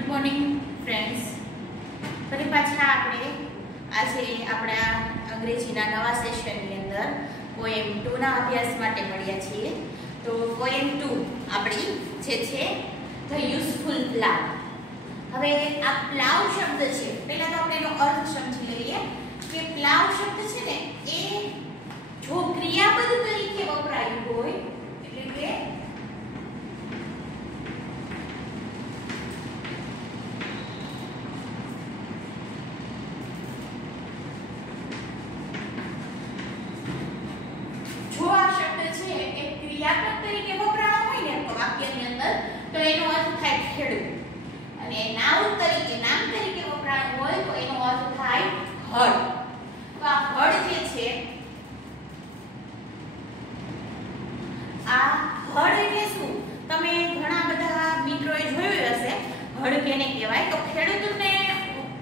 Good morning friends. ફરી પાછા આપણે આજે આપણા અંગ્રેજીના નવા સેશનની અંદર પોએમ 2 ના અભ્યાસ માટે મળ્યા છીએ. તો પોએમ 2 આપણી જે છે ધ યુઝફુલ પ્લાવ. હવે આ પ્લાવ શબ્દ છે, પહેલા તો આપણે એનો અર્થ સમજી લઈએ કે પ્લાવ શબ્દ છે ને એ જો ક્રિયાપદ તરીકે વપરાયું હોય એટલે કે ક્રિયાપદ તરીકે વપરાયો હોય ને તો વાક્યની અંદર તો એનો અર્થ થાય ખેડૂત, અને નામ તરીકે વપરાયો હોય તો એનો અર્થ થાય હળ. તો આ હળ જે છે, આ હળ એટલે શું? તમે ઘણા બધા મિત્રોએ જોયું હશે હળ કેને કહેવાય. તો ખેડૂતને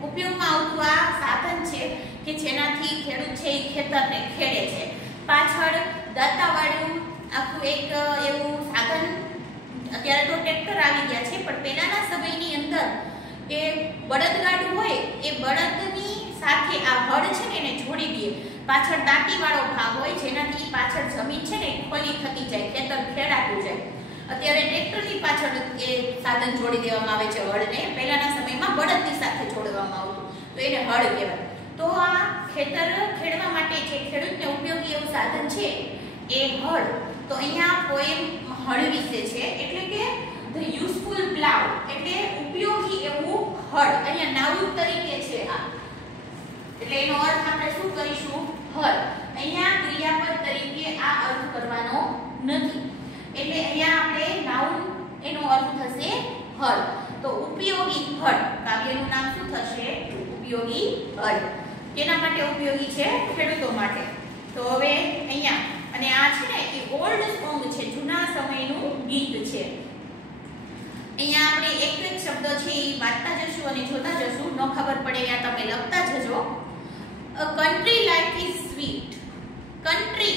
ઉપયોગમાં આવતું આ સાધન છે કે જેનાથી ખેડૂત છે એ ખેતરને ખેડે છે. પાછળ દાંતાવાળું આખું એક એવું સાધન, અત્યારે તો ટ્રેક્ટર આવી ગયા છે, પણ પહેલાના સમયની અંદર એ બળદગાડું હોય એ બળદની સાથે આ હળ છે ને એને જોડી દે. પાછળ દાંતીવાળો ભાગ હોય જેનાથી પાછળ જમીન છે ને ખોલી થતી જાય, ખેતર ખેડાતું જાય. અત્યારે ટ્રેક્ટરની પાછળ એ સાધન જોડી દેવામાં આવે છે હળને. પહેલાના સમયમાં બળદની સાથે જોડવામાં આવતું, તો એને હળ કહેવાય. તો આ ખેતર ખેડવા માટે જે ખેડૂતને ઉપયોગી એવું સાધન છે એ હળ. તો અહીંયા પોએમ હળ વિશે છે, એટલે કે ધ યુઝફુલ પ્લાવ એટલે ઉપયોગી એવું હળ. અહીંયા નાઉન તરીકે છે આ, એટલે એનો અર્થ આપણે શું કરીશું? હળ. અહીંયા ક્રિયાપદ તરીકે આ અર્થ કરવાનો નથી, એટલે અહીંયા આપણે નાઉન એનો અર્થ થશે હળ. તો ઉપયોગી હળ, કાવ્યનું નામ શું થશે? ઉપયોગી હળ. કેના માટે ઉપયોગી છે? ખેડૂતો માટે. તો હવે અહીંયા, અને આ છે ને એ ઓલ્ડ સોંગ છે, જૂના સમયનું ગીત છે. અહીંયા આપણે એક શબ્દ છે એ વાંચતા જશું અને જોતા જશું, ન ખબર પડે ત્યાં તમે લખતા જજો. અ country life is sweet. Country,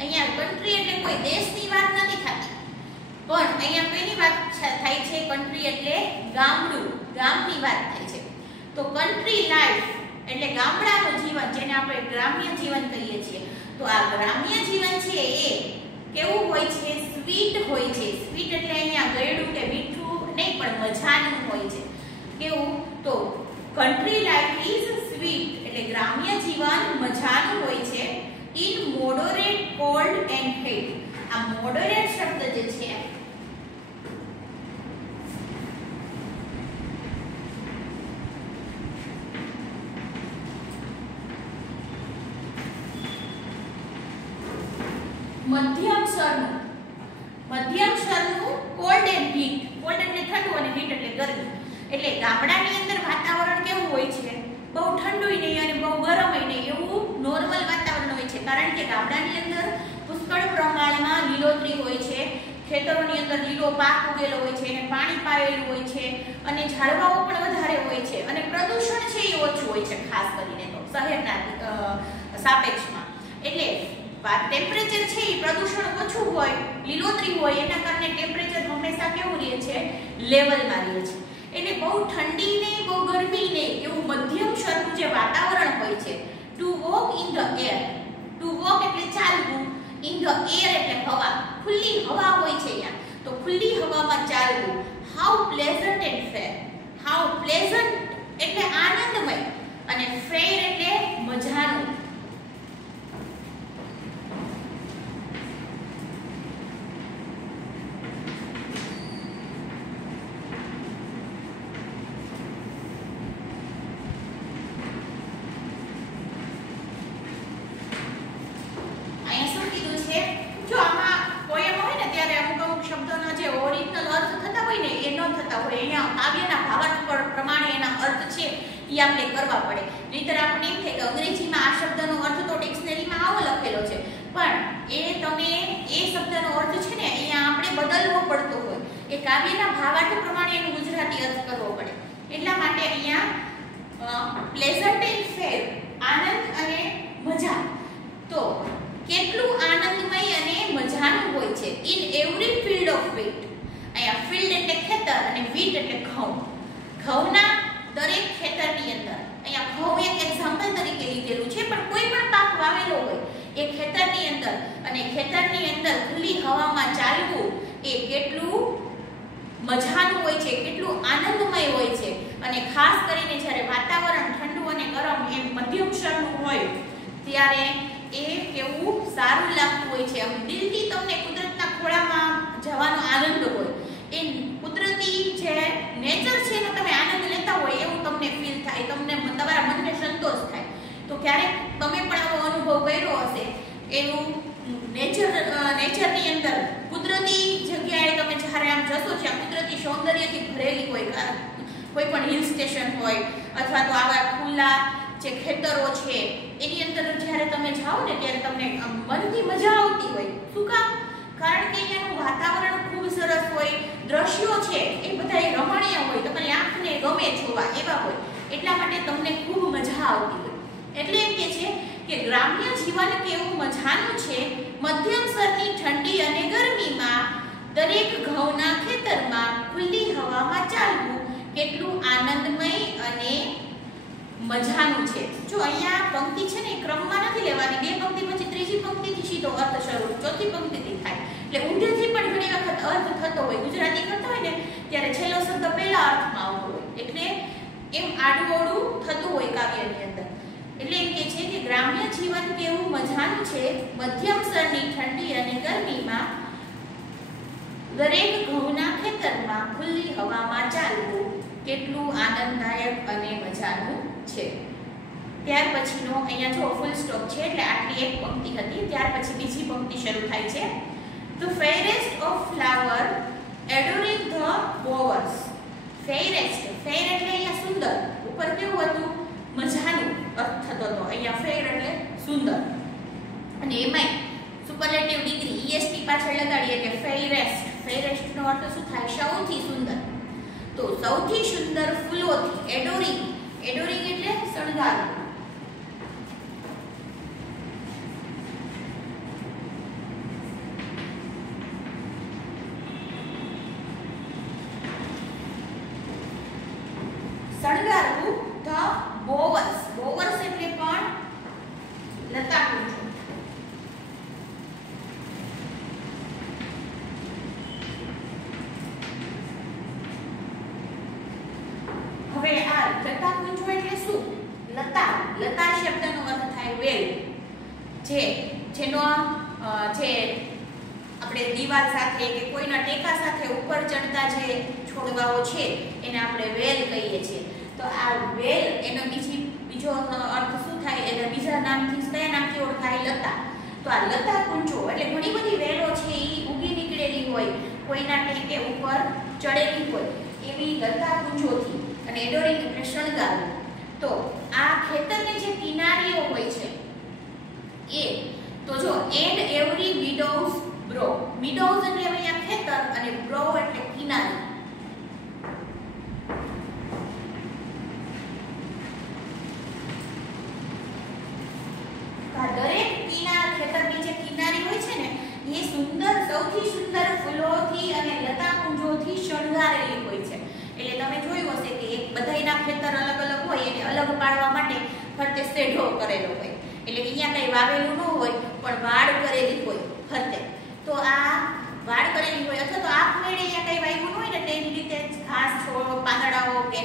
અહીંયા કન્ટ્રી એટલે કોઈ દેશની વાત નથી થતી, પણ અહીંયા કોઈની વાત થાય છે? કન્ટ્રી એટલે ગામડું, ગામની વાત થાય છે. તો કન્ટ્રી લાઈફ એટલે ગામડાનું જીવન, જેને આપણે ગ્રામ્ય જીવન કહીએ છીએ. તો આ ગ્રામ્ય જીવન છે એ કેવું હોય છે? સ્વીટ હોય છે. સ્વીટ એટલે અહીંયા ગળ્યું કે મીઠું નહીં, પણ મજાનું હોય છે. કેવું? તો કન્ટ્રી લાઈફ ઇઝ સ્વીટ એટલે ગ્રામ્ય જીવન મજાનું હોય છે. In moderate cold and heat. આ મોડરેટ શબ્દ જે છે મધ્યમ સ્તરનું કોલ્ડ એન્ડ હીટ. કોલ્ડ એટલે ઠંડુ અને હીટ એટલે ગરમી. એટલે ગામડાની અંદર વાતાવરણ કેવું હોય છે? બહુ ઠંડુય નહીં અને બહુ ગરમય નહીં, એવું નોર્મલ વાતાવરણ હોય છે. કારણ કે ગામડાની અંદર પુષ્કળ પ્રમાણમાં લીલોતરી હોય છે, ખેતરોની અંદર લીલો પાક ઉગેલો હોય છે, એને પાણી પાયેલું હોય છે, અને ઝાડવાઓ પણ વધારે હોય છે, અને પ્રદૂષણ છે એ ઓછું હોય છે, ખાસ કરીને તો શહેરના સાપેક્ષમાં. એટલે ટેમ્પરેચર છે એ પ્રદૂષણ ઓછું હોય, લીલોતરી હોય, એના કારણે ટેમ્પરેચર હંમેશા કેવું રહે છે? લેવલમાં રહે છે. એટલે બહુ ઠંડી નહીં, બહુ ગરમી નહીં, એવું મધ્યમ સ્તરનું જે વાતાવરણ હોય છે. Two walk in the air. Two walk એટલે ચાલવું, ઇન ધ એર એટલે હવા, ખુલ્લી હવા હોય છે અહીંયા. તો ખુલ્લી હવામાં ચાલવું. How pleasant and fair. How pleasant એટલે આનંદમય, અને ફેર એટલે મજાનું. આપણે કરવા પડે, નહીતર આપણે એમ થાય કે અંગ્રેજીમાં આ શબ્દનો અર્થ તો ડિક્શનરીમાં આવો લખેલો છે, પણ એ તમે એ શબ્દનો અર્થ છે ને અહીંયા આપણે બદલવો પડતો હોય. એ કાવ્યના ભાવાર્થ પ્રમાણે એનો ગુજરાતી અર્થ કરવો પડે. એટલા માટે અહીંયા પ્લેઝન્ટ એન્ડ ફેર, આનંદ અને મજા. તો કેટલું આનંદમય અને મજાનું હોય છે. In every field of wheat. અહીંયા ફિલ્ડ એટલે ખેતર અને વીટ એટલે ઘઉં. ઘઉંના દરેક ખેતરની અંદર, અહીંયા ઘઉં એક એક્ઝામ્પલ તરીકે લીધેલું છે, પણ કોઈ પણ પાક વાવેલો હોય એ ખેતરની અંદર, અને ખેતરની અંદર ખુલ્લી હવામાં ચાલવું એ કેટલું મજાનું હોય છે, કેટલું આનંદમય હોય છે. અને ખાસ કરીને જ્યારે વાતાવરણ ઠંડુ અને ગરમ એમ મધ્યમ સ્તરનું હોય ત્યારે એ કેવું સારું લાગતું હોય છે. આમ દિલથી તમને કુદરતના ખોળામાં જવાનો આનંદ હોય, એ કુદરતી જે નેચર છે એનો તમે આનંદ લેતા હોય એવું તમને ફીલ થાય, તમને તમારા મનને સંતોષ થાય. તો ક્યારેક તમે પણ આવો અનુભવ કર્યો હશે. એવું નેચરની અંદર કુદરતી જગ્યાએ તમે જ્યારે આમ જશો, જ્યાં કુદરતી સૌંદર્યથી ભરેલી હોય, કોઈ પણ હિલ સ્ટેશન હોય અથવા તો આવા ખુલ્લા જે ખેતરો છે એની અંદર જ્યારે તમે જાઓ ને ત્યારે તમને મનથી મજા આવતી હોય. શું કામ? કારણ કે અહીંયાનું વાતાવરણ ખૂબ સરસ હોય, દ્રશ્યો છે એ બધા રમણીય હોય, તમારી આંખને ગમે જોવા એવા હોય, એટલા માટે તમને ખૂબ મજા આવતી હોય. એટલે એમ કે છે કે ગ્રામ્ય જીવન કેવું મજાનું છે, મધ્યમ સ્તરની ઠંડી અને ગરમીમાં દરેક ઘઉંના ખેતરમાં ખુલ્લી હવામાં ચાલવું કેટલું આનંદમય અને મજાનું છે. જો અહીંયા પંક્તિ છે ને ક્રમમાં નથી લેવાની, બે પંક્તિ પછી ત્રીજી પંક્તિથી સીધો અર્થ શરૂ, ચોથી પંક્તિથી થાય. એટલે ઊંધેથી પણ ઘણી વખત અર્થ થતો હોય, ગુજરાતી કરતા હોય ને ત્યારે છેલ્લો શબ્દ પહેલા અર્થમાં આવતો હોય, એટલે એમ આડું થતું હોય કાવ્યની અંદર. એટલે એમ કે છે કે ગ્રામ્ય જીવન કેવું મજાનું છે, મધ્યમ સ્તરની ઠંડી અને ગરમીમાં દરેક ઘઉંના ખેતરમાં ખુલ્લી હવામાં ચાલવું કેટલું આનંદદાયક અને મજાનું છે. ત્યાર પછીનો અહીંયા જો ફૂલ સ્ટોપ છે, એટલે આટલી એક પંક્તિ હતી. ત્યાર પછી બીજી પંક્તિ શરૂ થાય છે. The fairest of flower adoring the bowers. fairest, fair એટલે અહીંયા સુંદર, ઉપર કેવું હતું મજાનું અર્થ થતો હતો. અહીંયા fair એટલે સુંદર, અને એમાંય સુપરલેટિવ ડિગ્રી est પાછળ લગાડીએ એટલે fairest. fairest નો અર્થ શું થાય? સૌથી સુંદર. તો સૌથી સુંદર ફૂલોથી એડોરિંગ, એડોરિંગ એટલે શણગારવું. શણગારવું ધ બોવર્સ. બોવર્સ એટલે પણ લતા કુંજો. હવે આ લતા કુંજો એટલે શું? લતા, લતા શબ્દનો અર્થ થાય વેલ. જેનો જે આપણે દીવાલ સાથે કે કોઈના ટેકા સાથે ઉપર ચડતા જે છોડવાઓ છે એને આપણે વેલ કહીએ છીએ. તો આ વેલ એનો બીજો અર્થ શું થાય? એને બીજા નામથી કયા નામથી ઓળખાય? લતા. તો આ લતા કુંજો એટલે ઘણી બધી વેલો છે એ ઉગી નીકળેલી હોય, કોઈના ટેકે ઉપર ચડેલી હોય એવી લતા કુંજોથી. અને એડોરિંગ એટલે શણગારવું. તો આ ખેતરની જે કિનારીઓ હોય છે એ તો જો and every widows bro. Widows એટલે અહીંયા ખેતર અને બ્રો એટલે કિનારી. દરેક ખેતરની જે કિનારી હોય છે ને એ સુંદર, સૌથી સુંદર ફૂલોથી અને લતા કુંજોથી શણગારેલી હોય છે. એટલે તમે જોયું હશે કે એક બધાયના ખેતર અલગ અલગ હોય, એને અલગ પાડવા માટે ફરતે શેઢો કરેલો હોય. એટલે કે અહીંયા કઈ વાવેલું ન હોય પણ વાડ કરેલી હોય ફરતે. તો આ વાડ કરેલી હોય અથવા તો આપમેળે અહીંયા કઈ વાવ્યું હોય ને તેની રીતે ઘાસ, છોડ, પાંદડાઓ કે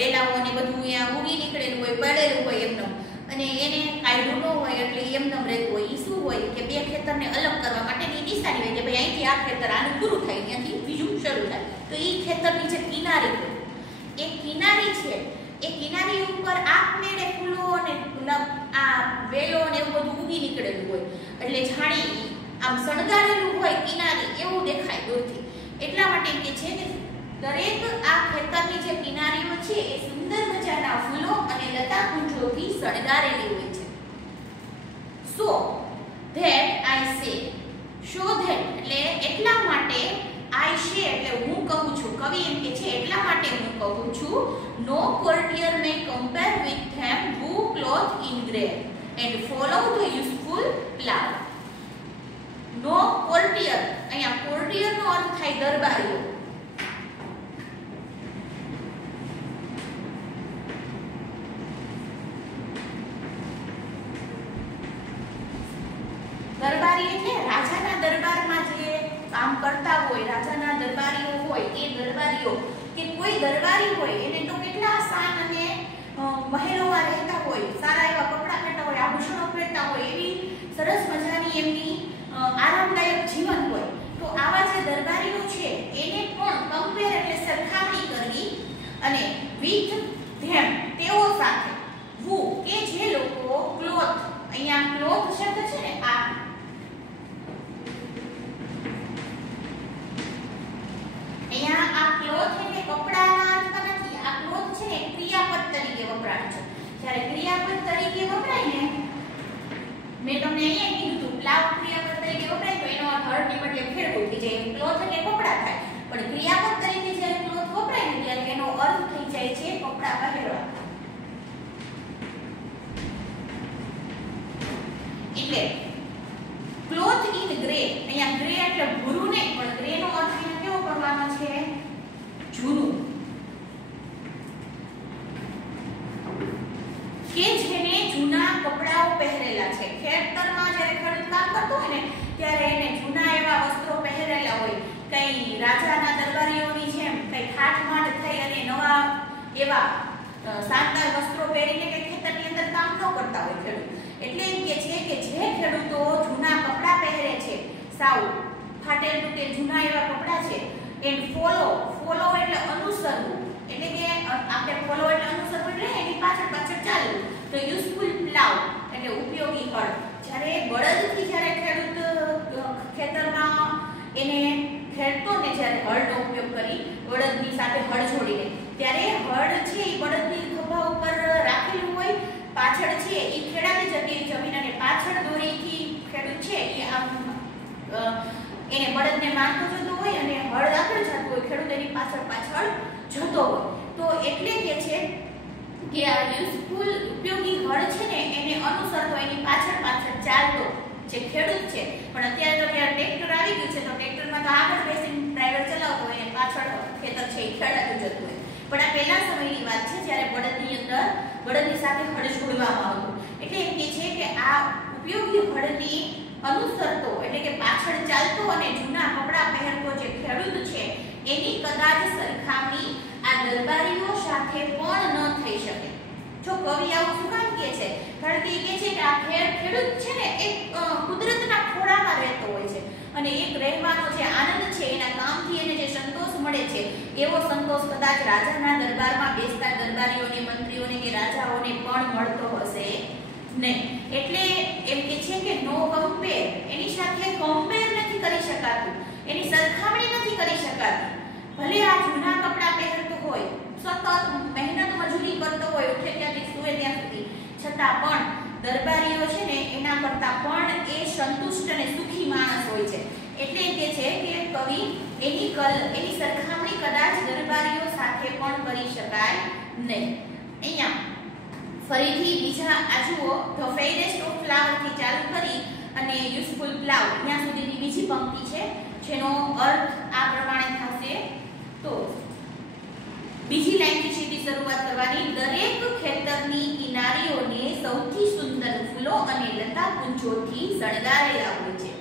વેલાઓ ને બધું અહીંયા ઉગી નીકળેલું હોય, પડેલું હોય એમનું, અને એને કાઢ્યું ન હોય એટલે એમનેમ રહેતું હોય. એ શું હોય કે બે ખેતરને અલગ કરવા માટેની નિશાની હોય કે ભાઈ અહીંથી આ ખેતર આનું પૂરું થાય, ત્યાંથી બીજું શરૂ થાય. તો એ ખેતરની જે કિનારી હોય, એ કિનારી છે, એ કિનારી ઉપર આપમેળે ફૂલો અને આ વેલો ને એવું બધું ઉગી નીકળેલું હોય, એટલે જાણી આમ શણગારેલું હોય કિનારી એવું દેખાય દૂરથી. એટલા માટે કે છે કે દરેક આ ખેતરની જે કિનારીઓ છે એ સુંદર મજાના ફૂલો અને લતા કુંજોથી શણગારેલી હોય છે. સો ધેટ આઈ સે, સો ધેટ એટલે એટલા માટે, આઈ સે એટલે હું કહું છું, કવિ એમ કે છે એટલા માટે હું કહું છું, નો courtier may compare with them who clothe in grey and follow the useful plough. No courtier, અહીંયા courtier નો અર્થ થાય દરબારીઓ. કામ કરતા હોય, રાજાના દરબારીઓ હોય, એ દરબારીઓ કે કોઈ દરબારી હોય એને તો કેટલા શાન અને મહેલોમાં રહેતા હોય, સારા એવા કપડાં પહેરતા હોય, આભૂષણો પહેરતા હોય, એવી સરસ મજાની એમની આરામદાયક જીવન હોય. તો આવા જે દરબારીઓ છે એને પણ કમ્પેર એટલે સરખામણી કરવી અને વિથ ધેમ તેઓ સાથે વુ કે જે લોકો ક્લોથ, અહીંયા ક્લોથ શબ્દ છે ને આ અહીંયા આ ક્લોથ એટલે કપડાના અર્થમાં નથી. આ ક્લોથ છે ને ક્રિયાપદ તરીકે વપરાય છે. જ્યારે ક્રિયાપદ તરીકે વપરાય ને મેં તમને અહીંયા કીધું હતું પ્લાવ ક્રિયાપદ તરીકે વપરાય તો એનો અર્થ હળની બદલે ખેડવું કે જે ક્લોથ એટલે કપડા થાય. પણ ક્રિયાપદ તરીકે જ્યારે ક્લોથ વપરાય ને ત્યારે એનો અર્થ થઈ જાય છે કપડા પહેરવા. એટલે ક્લોથ ઇન ગ્રે, અહીંયા ગ્રે એટલે ભૂરું નહીં પણ ગ્રે નો અર્થ અહીંયા કેવો કરવાનો છે? જૂનું. કે જેને જૂના કપડાઓ પહેરેલા છે. ખેતરમાં જ્યારે ખેડૂત કામ કરતો હોય ને ત્યારે એને જૂના એવા વસ્ત્રો પહેરેલા હોય. કઈ રાજાના દરબારીઓની જેમ કઈ ઠાઠમાઠ થઈ અને નવા એવા શાનદાર વસ્ત્રો પહેરીને કે ખેતરની અંદર કામ ન કરતા હોય ખેડૂત. એટલે એમ કે છે કે જે ખેડૂતો જૂના કપડા પહેરે છે, સાવ ફાટેલ તૂટેલ જૂના એવા કપડા છે, એન્ડ ફોલો એટલે અનુસરવું, એટલે કે આપણે ફોલો એટલે અનુસરવું એટલે એની પાછળ પાછળ ચાલવું. તો યુઝફુલ પ્લાવ એટલે ઉપયોગી હળ. જ્યારે બળદથી જ્યારે ખેડૂત ખેતરમાં એને ખેડતો ને જ્યારે હળનો ઉપયોગ કરી બળદની સાથે હળ જોડીને, ત્યારે હળ છે એ બળદની ખભા ઉપર રાખેલું હોય, પાછળ છે એ ખેડાતી જતી જમીન અને પાછળ દોરીથી ખેડૂત છે એ આમ એને બળદને મારતો જતો હોય અને હળ આગળ જતું હોય, ખેડૂત એની પાછળ પાછળ જતો હોય. તો એટલે કે છે કે આ યુઝફુલ ઉપયોગી હળ છે ને એને અનુસરતો એની પાછળ પાછળ ચાલતો જે ખેડૂત છે. પણ અત્યારે તો ત્યારે ટ્રેક્ટર આવી ગયું છે તો ટ્રેક્ટરમાં તો આગળ બેસીને ડ્રાઈવર ચલાવતો હોય અને પાછળ ખેતર છે એ ખેડાતું જતું હોય. પણ આ પહેલા સમયની વાત છે જ્યારે બળદની સાથે હળ જોડવામાં આવતું. એટલે એમ કે છે કે આ ઉપયોગી હળની અનુસરતો એટલે કે પાછળ ચાલતો અને જૂના કપડા પહેરતો જે ખેડૂત છે એની કદાચ સરખામણી આ દરબારીઓ સાથે પણ ન થઈ શકે. જો કવિ આવું શું કામ કહે છે? કારણ કે એ કહે છે કે આ ખેડૂત છે ને એક કુદરતના ખોળામાં રહેતો હોય છે અને એક રહેવાનો જે આનંદ છે એના કામથી એને જે સંતોષ મળે છે એવો સંતોષ કદાચ રાજાના દરબારમાં બેસતા દરબારીઓને, મંત્રીઓને કે રાજાઓને પણ મળતો હશે નહીં. એટલે એમ કે છે કે નો કમ્પેર, એની સાથે કમ્પેર નથી કરી શકાતું, એની સરખામણી નથી કરી શકાતી. ભલે આ જૂના કપડા પહેરતો હોય, સતત મહેનત મજૂરી કરતો હોય, ઉઠે ત્યાંથી સૂવે ત્યાં સુધી, છતાં પણ દરબારીઓ છે ને એના કરતા પણ એ સંતુષ્ટ અને સુખી માણસ હોય છે. એટલે કે છે કે કવિ એની સરખામણી કદાચ દરબારીઓ સાથે પણ કરી શકાય નહીં. અહીંયા ફરીથી બીજા આ જુઓ, ધ ફેરેસ્ટ ઓફ ફ્લાવર થી ચાલુ કરી અને યુઝફુલ પ્લાવ ત્યાં સુધીની બીજી પંક્તિ છે જેનો અર્થ આ પ્રમાણે થશે. તો બીજી લાઈનથી સીધી શરૂઆત કરવાની. દરેક ખેતરની કિનારીઓને સૌથી સુંદર ફૂલો અને લતા પુંજોથી શણગારેલા હોય છે.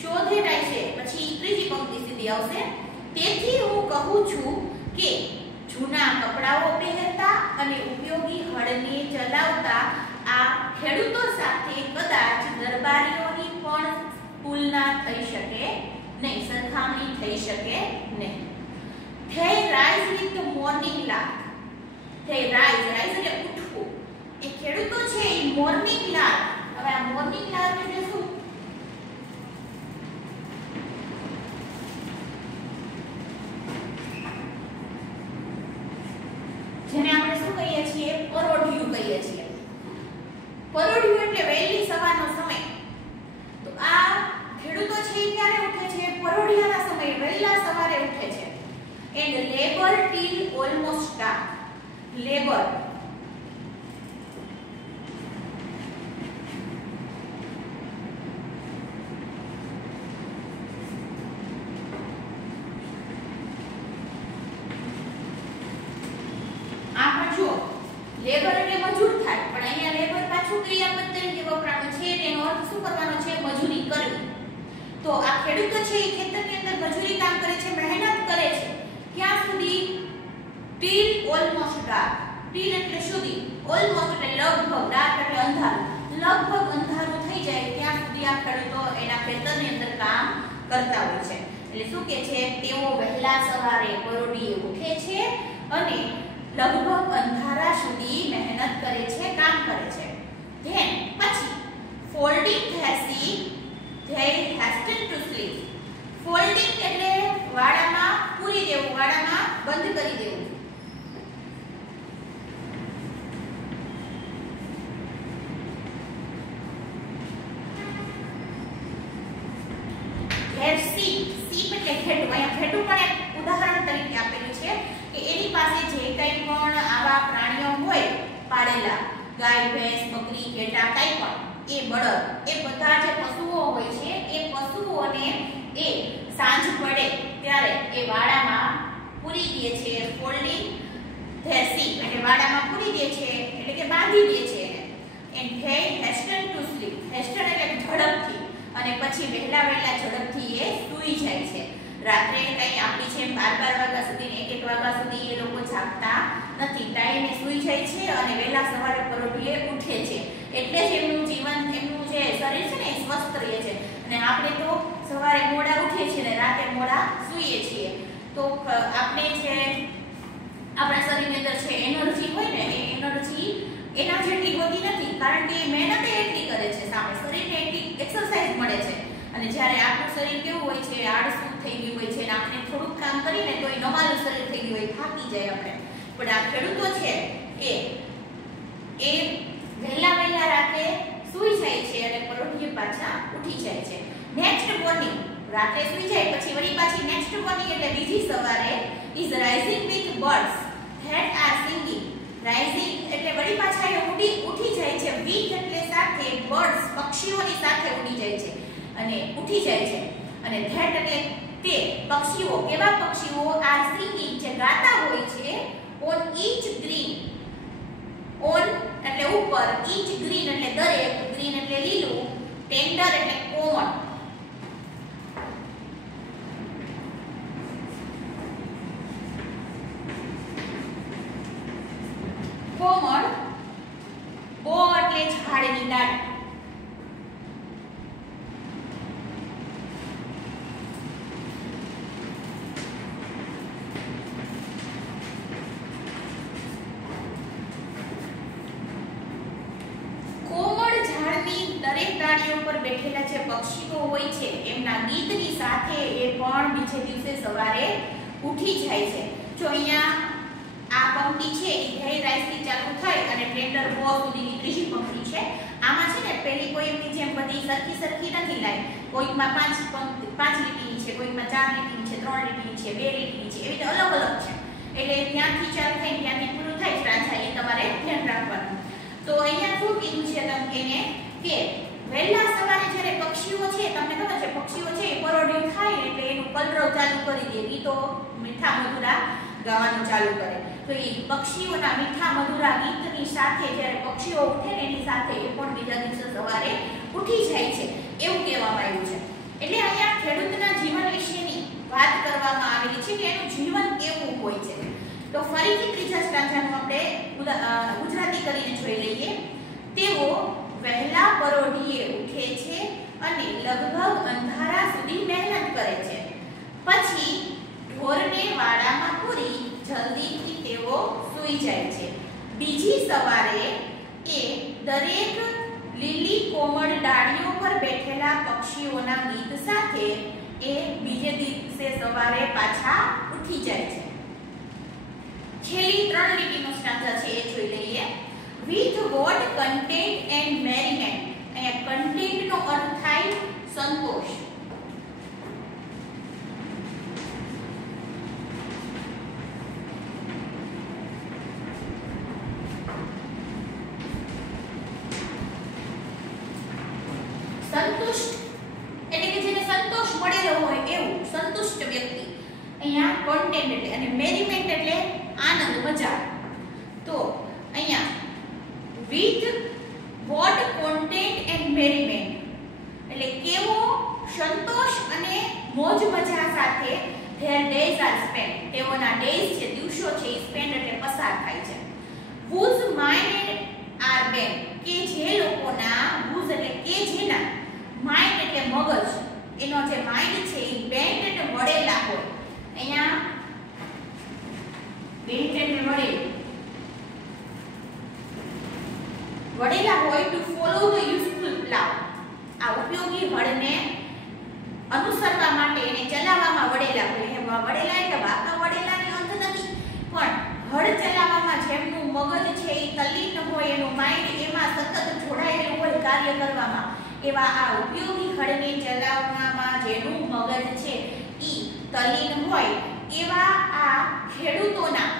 શોધેલાય છે. પછી ત્રીજી પંક્તિ સીધી આવશે. તેથી હું કહું છું કે જૂના કપડાઓ પહેરતા અને ઉપયોગી હળને ચલાવતા આ ખેડૂતો સાથે કદાચ દરબારીઓની પણ તુલના થઈ શકે નહીં, સરખામણી થઈ શકે નહીં. They rise with the morning lark. They rise એટલે ઉઠવું. એ ખેડૂતો છે એ મોર્નિંગ લાર્ક. હવે આ મોર્નિંગ લાર્ક એટલે શું? જેને આપણે શું કહીએ છીએ? પરોઢિયું કહીએ છીએ. પરોઢિયું એટલે વહેલી સવારનો સમય. તો આ ખેડૂતો છે એ ક્યારે ઉઠે છે? પરોઢિયાના સમયે વહેલા સવારે ઉઠે છે. And labor till almost dark. Labor labour એટલે મજૂર થાય, પણ અહીંયા લેબર પાછું ક્રિયાપદ તરીકે વપરાયું છે. તેનો અર્થ શું કરવાનો છે? મજૂરી કરવી. તો આ ખેડૂતો છે એ ખેતરની અંદર મજૂરી કામ કરે છે, મહેનત કરે છે ક્યાં સુધી? Teal almost dark. ટીલ એટલે સુધી, ઓલમોસ્ટ એટલે લગભગ, ડાર્ક એટલે અંધારું, લગભગ અંધારું થઈ જાય ત્યાં સુધી આ ખેડૂતો એના ખેતરની અંદર કામ કરતા હોય છે. એટલે શું કે છે? તેઓ વહેલા સવારે પરોઢીએ ઉઠે છે અને લગભગ અંધારા સુધી મહેનત કરે છે, કામ કરે છે. ધેન પછી ફોલ્ડિંગ ધેસી they hasten to sleep. Folding એટલે વાડામાં પૂરી દેવું, વાડામાં બંધ કરી દેવું. સીપ એટલે ઘેટું. અહીંયા ઘેટું પણ એક ઉદાહરણ તરીકે આપેલું છે કે એની પાસે જે કંઈ પણ આવા પ્રાણીઓ હોય પાળેલા, ગાય, ભેંસ, બકરી, ઘેટા, કંઈ પણ, એ બળદ, એ બધા જે પશુઓ હોય છે એ પશુઓને એ સાંજ પડે ત્યારે એ વાડામાં પૂરી દે છે. ફોલ્ડિંગ ધેર સીપ એટલે વાડામાં પૂરી દે છે, એટલે કે બાંધી દે છે એને. And they hasten to sleep. Hasten એટલે ઝડપથી, અને પછી વહેલા ઝડપથી એ સૂઈ જાય છે. રાત્રે કઈ આપણી છે 12 વાગ્યા સુધી, 1 વાગ્યા સુધી એ લોકો જાગતા નથી, ટાઈમે સૂઈ જાય છે અને વહેલા સવારે પરોઢીએ ઉઠે છે. એટલે જ એમનું જીવન, એમનું જે શરીર છે ને એ સ્વસ્થ રહે છે. અને આપણે તો સવારે મોડા ઉઠીએ છીએ ને રાતે મોડા સૂઈએ છીએ, તો આપણે જે આપણા શરીરની અંદર છે એનર્જી હોય ને, એ એનર્જી એના જેટલી હોતી નથી, કારણ કે મહેનત એટલી કરે છે સામે, શરીરને એટલી એક્સરસાઇઝ મળે છે. અને જ્યારે આપણું શરીર કેવું હોય છે, આળસું થઈ ગયું હોય છે, અને આપણે થોડુંક કામ કરીને તો એ નમાલું શરીર થઈ ગયું હોય, થાકી જાય આપણે. પણ આ ખેડૂતો છે એ વહેલા રાતે સૂઈ જાય છે અને પરોઢીએ પાછા ઉઠી જાય છે. નેક્સ્ટ મોર્નિંગ, રાતે સૂઈ જાય પછી વળી પાછી નેક્સ્ટ મોર્નિંગ એટલે બીજી સવારે is rising with birds that are singing. Rising એટલે વળી પાછા એ ઉઠી જાય છે, વિથ એટલે સાથે, બર્ડ્સ પક્ષીઓની સાથે ઉડી જાય છે અને ઉઠી જાય છે. અને ધેટ એટલે તે પક્ષીઓ, કેવા પક્ષીઓ? આર સિંગિંગ જે ગાતા હોય છે, ઓન ઈચ ગ્રીન, ઓન એટલે ઉપર, ઈચ ગ્રીન એટલે દરેક, ગ્રીન એટલે લીલું, ટેન્ડર એટલે કોમળ. કોમળ, બો એટલે ઝાડની ડાળી. ડાળીઓ પર બેઠેલા જે પક્ષીઓ હોય છે એમના ગીતની સાથે એ પણ બીજે દિવસે સવારે ઉઠી જાય છે. જો અહીંયા આ પંક્તિ છે એ ધેય રાઈઝથી ચાલુ થઈ અને ટેન્ડર બો સુધીની ત્રીજી પંક્તિ છે. આમાં છે ને પેલી કોઈ એમની જેમ બધી સરખી નથી લાઈન, કોઈકમાં 5 લીટીની છે, કોઈકમાં 4 લીટીની છે, 3 લીટીની છે, 2 લીટીની છે, એવી રીતે અલગ અલગ છે. એટલે ત્યાંથી ચાલુ થઈ ત્યાંથી પૂરું થાય સ્ટાન્ઝા, એ તમારે ધ્યાન રાખવાનું. તો અહીંયા શું કીધું છે તમને એને કે વહેલા સવારે જ્યારે પક્ષીઓ છે, તમને ખબર છે પક્ષીઓ છે એ પરોઢી થાય એટલે એનું કલરવ ચાલુ કરી દે, ગીતો મીઠા મધુરા ગાવાનું ચાલુ કરે. તો એ પક્ષીઓના મીઠા મધુરા ગીતની સાથે જ્યારે પક્ષીઓ ઉઠે ને એની સાથે એ પણ બીજા દિવસે સવારે ઉઠી જાય છે એવું કહેવામાં આવ્યું છે. એટલે અહીંયા ખેડૂતના જીવન વિશેની વાત કરવામાં આવેલી છે કે એનું જીવન કેવું હોય છે. તો ફરીથી ત્રીજા સ્ટાન્ઝાનું આપણે ગુજરાતી કરીને જોઈ લઈએ. તેઓ વહેલા પરોઢીએ ઉઠે છે અને લગભગ અંધારા સુધી મહેનત કરે છે. પછી ઢોરને વાડામાં પૂરી જલ્દીથી તેઓ સૂઈ જાય છે. બીજી સવારે એ દરેક લીલી કોમળ ડાળીઓ પર બેઠેલા પક્ષીઓના ગીત સાથે એ બીજે દિવસે સવારે પાછા ઉઠી જાય છે. છેલ્લી 3 લીટીનો સ્ટાન્ઝા છે એ જોઈ લઈએ. With what content and merriment. અહીંયા content નો અર્થ થાય સંતોષ. સંતુષ્ટ એટલે કે જેને સંતોષ મળેલો હોય એવું સંતુષ્ટ વ્યક્તિ. અહીંયા content એટલે અને merriment એટલે આનંદ, મજા. તો અહીંયા with what content and merriment એટલે કેવો સંતોષ પસાર થાય છે. whose mind are bent, કે જે લોકોના whose એટલે કે જેના mind એટલે મગજ, એનો જે માઇન્ડ છે એ બેન્ટ એટલે વળેલા હોય. અહીંયા બેન્ટ એટલે વળેલા હોય two follow the useful plough. આ ઉપયોગી હળને અનુસરવા માટે એને ચલાવવામાં વળેલા હોય. એમાં વળેલા એટલે વાંકા વળેલાની અર્થ નથી, પણ હળ ચલાવવામાં જેમનું મગજ છે એ તલ્લીન હોય, એનું માઇન્ડ એમાં સતત જોડાયેલું હોય કાર્ય કરવામાં, એવા આ ઉપયોગી હળને ચલાવવામાં જેનું મગજ છે ઈ તલ્લીન હોય એવા આ ખેડૂતોના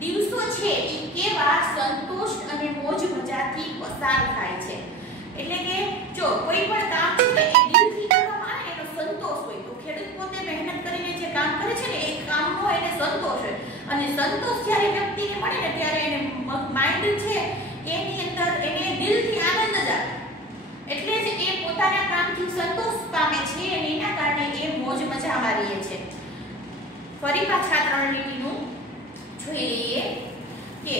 દિવસો છે ઈ કેવા સંતોષ અને મોજ મજાથી પસાર થાય છે. એટલે કે જો કોઈ પણ કામ છે એ દિલથી કરવામાં આવે એનો સંતોષ હોય. તો ખેડૂત પોતે મહેનત કરીને જે કામ કરે છે ને એ કામનો એને સંતોષ હોય, અને સંતોષ જ્યારે વ્યક્તિને મળે ને ત્યારે એને માઇન્ડ છે એની અંદર એને દિલથી આનંદ જ આવે. એટલે જ એ પોતાના કામથી સંતોષ પામે છે અને એના કારણે એ મોજ મજામાં રહે છે. ફરી પાછા 3 લીટીનું જોઈ લઈએ કે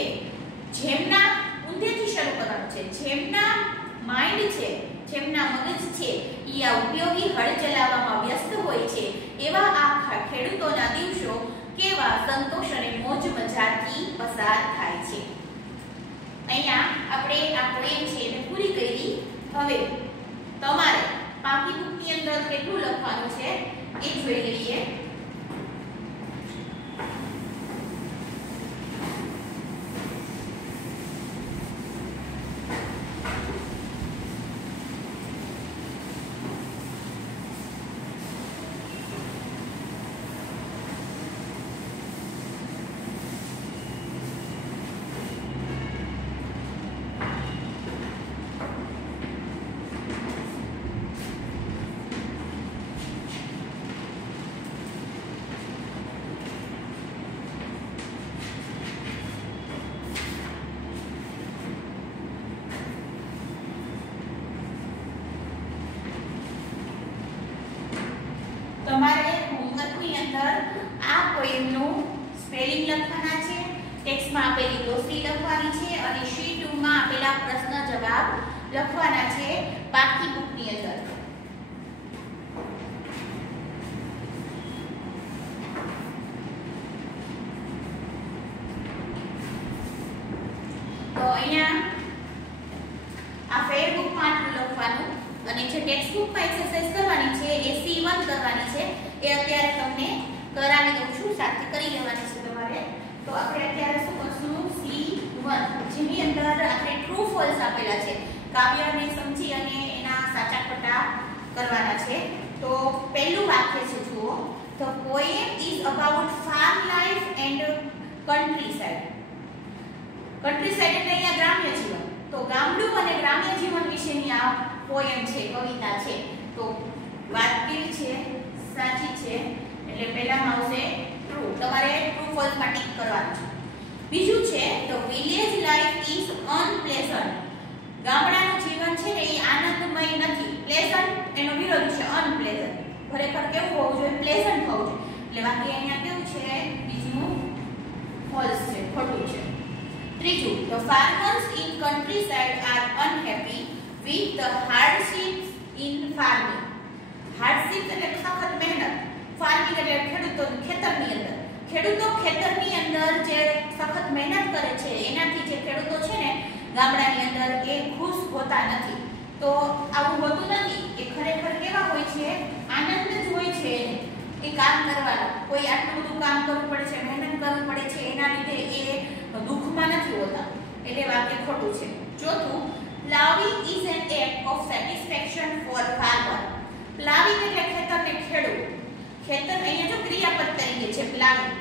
જેમના ઊંધેથી શરૂ કરવાનું છે. જેમના માઇન્ડ છે, જેમના મગજ છે એ આ ઉપયોગી હળ ચલાવવામાં વ્યસ્ત હોય છે એવા આ ખેડૂતોના દિવસો કેવા સંતોષ અને મોજ મજાથી પસાર થાય છે. અહીંયા આપણે આ પોએમ છે એને પૂરી કરી. હવે તમારે પાકી બુકની અંદર કેટલું લખવાનું છે એ જોઈ લઈએ. તમારે હોમવર્કની અંદર આ પોએમનું સ્પેલિંગ લખવાના છે, ટેક્સ્ટમાં આપેલી ગ્લોસરી લખવાની છે અને શીટ 2 માં આપેલા પ્રશ્ન જવાબ લખવાના છે બાકી બુકની અંદર. તો અહીંયા આ ફેર બુકમાં આટલું લખવાનું અને જે ટેક્સ્ટ બુકમાં એક્સરસાઇઝ કરવાની છે એ C1 કરવાની છે. એ અત્યારે તમને કરાવી દઉં છું, સાથે કરી લેવાની છે તમારે. તો આપણે અત્યારે શું કરશું, C1 જેની અંદર આપણે ટ્રુ ફોલ્સ આપેલા છે, કાવ્યને સમજી અને એના સાચા ખોટા કરવાના છે. તો પહેલું વાક્ય છે જુઓ, the poem is about farm life and countryside. countryside એટલે અહીંયા ગ્રામ્ય જીવન. તો ગામડું અને ગ્રામ્ય જીવન વિશેની આ પોએમ છે, કવિતા છે. તો વાત કેવી છે, સાચી છે. એટલે પહેલામાં આવશે ટ્રુ. તમારે ટ્રુ ફોલ્સ માં ટિક કરવાનું છે. બીજું છે the village life is unpleasant. ગામડાનું જીવન છે ને એ આનંદમય નથી. પ્લેઝન્ટ એનો વિરોધ છે અનપ્લેઝન્ટ. ખરેખર કેવું હોવું જોઈએ, પ્લેઝન્ટ હોવું જોઈએ. એટલે વાક્ય અહીંયા કેવું છે, બીજું ફોલ્સ છે, ખોટું છે. ત્રીજું the farmers in countryside are unhappy with the hardships in farming. હાર્ડશિપ એટલે સખત મહેનત, ફાર્મિંગ એટલે ખેડૂતો ખેતરની અંદર. ખેડૂતો ખેતરની અંદર જે સખત મહેનત કરે છે એનાથી જે ખેડૂતો છે ને ગામડાની અંદર એ ખુશ હોતા નથી. તો આવું હોતું નથી. એ ખરેખર કેવા હોય છે, આનંદ જ હોય છે એ કામ કરવાનો. કોઈ આટલું બધું કામ કરવું પડે છે, મહેનત કરવી પડે છે, એના લીધે એ દુઃખમાં નથી હોતા. એટલે વાક્ય ખોટું છે. ચોથું plowing is an act of satisfaction for farmer. Ploughing એટલે ખેતરને ખેડવું. ખેતર અહીંયા જો ક્રિયાપદ તરીકે છે પ્લાવિંગ.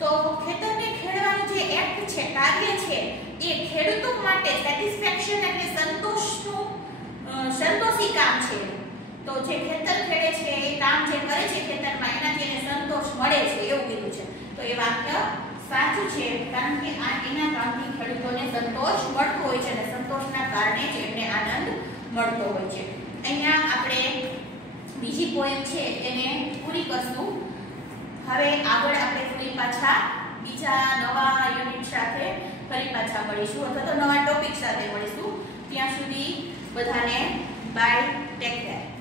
તો ખેતરને ખેડવાનું જે એક્ટ છે, કાર્ય છે, એ ખેડૂતો માટે સેટિસ્ફેક્શન એટલે સંતોષી કામ છે. તો જે ખેતર ખેડે છે એ કામ જે કરે છે ખેતરમાં એનાથી એને સંતોષ મળે છે એવું કીધું છે. તો એ વાક્ય સાચું છે, કારણ કે આ એના કામથી ખેડૂતોને સંતોષ મળતો હોય છે અને સંતોષના કારણે જ એમને આનંદ મળતો હોય છે. અહીંયા આપણે બીજી પોએમ છે એને પૂરી કરશું. હવે આગળ આપણે ફરી પાછા બીજા નવા યુનિટ સાથે ફરી પાછા મળીશું અથવા તો નવા ટોપિક સાથે મળીશું. ત્યાં સુધી બધાને બાય, ટેક કેર.